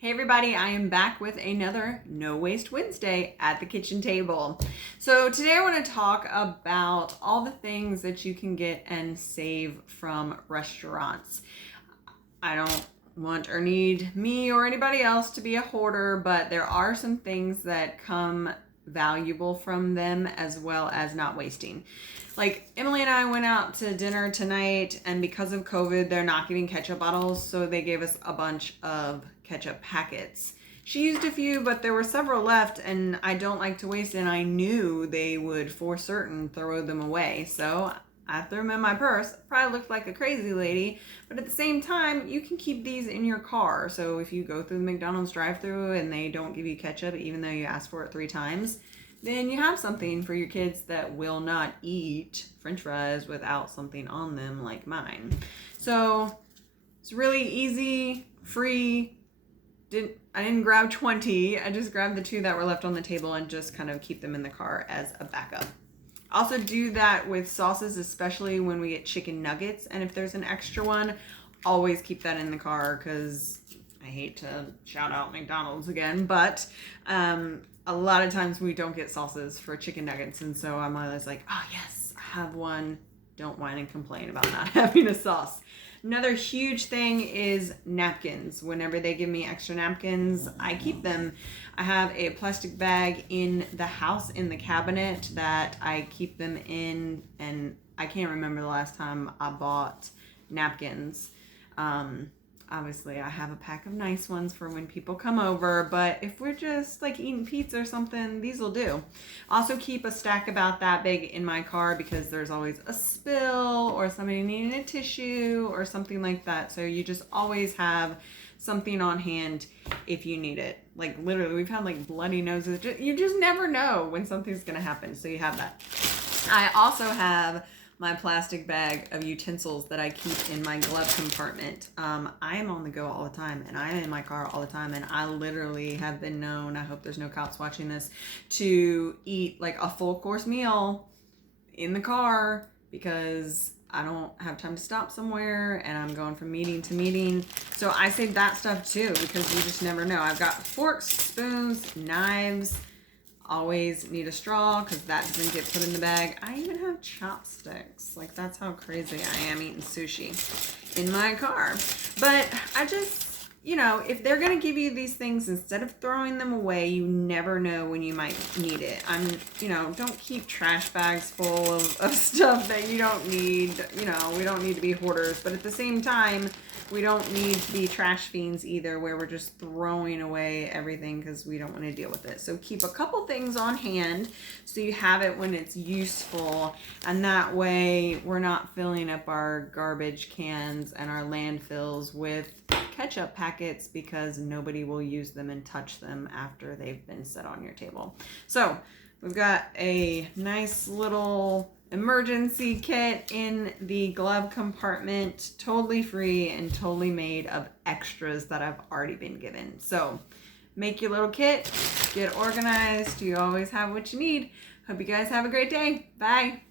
Hey everybody, I am back with another No Waste Wednesday at the kitchen table. So today I want to talk about all the things that you can get and save from restaurants. I don't want or need me or anybody else to be a hoarder, but there are some things that come valuable from them as well as not wasting. Like Emily and I went out to dinner tonight, and because of COVID, they're not getting ketchup bottles, so they gave us a bunch of ketchup packets. She used a few, but there were several left, and I don't like to waste, and I knew they would for certain throw them away, so I threw them in my purse. Probably looked like a crazy lady, but at the same time, you can keep these in your car. So if you go through the McDonald's drive-thru and they don't give you ketchup, even though you asked for it 3 times, then you have something for your kids that will not eat French fries without something on them like mine. So it's really easy, free. I didn't grab 20. I just grabbed the 2 that were left on the table and just kind of keep them in the car as a backup. Also do that with sauces, especially when we get chicken nuggets. And if there's an extra one, always keep that in the car because I hate to shout out McDonald's again, but a lot of times we don't get sauces for chicken nuggets. And so I'm always like, oh yes, I have one. Don't whine and complain about not having a sauce. Another huge thing is napkins. Whenever they give me extra napkins, I keep them. I have a plastic bag in the house in the cabinet that I keep them in, and I can't remember the last time I bought napkins. Obviously, I have a pack of nice ones for when people come over, but if we're just like eating pizza or something, these will do. Also keep a stack about that big in my car because there's always a spill or somebody needing a tissue or something like that. So you just always have something on hand if you need it. Like literally, we've had like bloody noses. You just never know when something's gonna happen, so you have that. I also have my plastic bag of utensils that I keep in my glove compartment. I am on the go all the time, and I am in my car all the time, and I literally have been known, I hope there's no cops watching this, to eat like a full course meal in the car because I don't have time to stop somewhere and I'm going from meeting to meeting. So I save that stuff too because you just never know. I've got forks, spoons, knives. Always need a straw because that doesn't get put in the bag. I even have chopsticks. Like, that's how crazy I am eating sushi in my car. But I just, if they're going to give you these things, instead of throwing them away, you never know when you might need it. Don't keep trash bags full of stuff that you don't need. We don't need to be hoarders. But at the same time, we don't need to be trash fiends either, where we're just throwing away everything because we don't want to deal with it. So keep a couple things on hand so you have it when it's useful, and that way we're not filling up our garbage cans and our landfills with ketchup packets because nobody will use them and touch them after they've been set on your table. So we've got a nice little emergency kit in the glove compartment, totally free and totally made of extras that I've already been given. So make your little kit, get organized. You always have what you need. Hope you guys have a great day. Bye.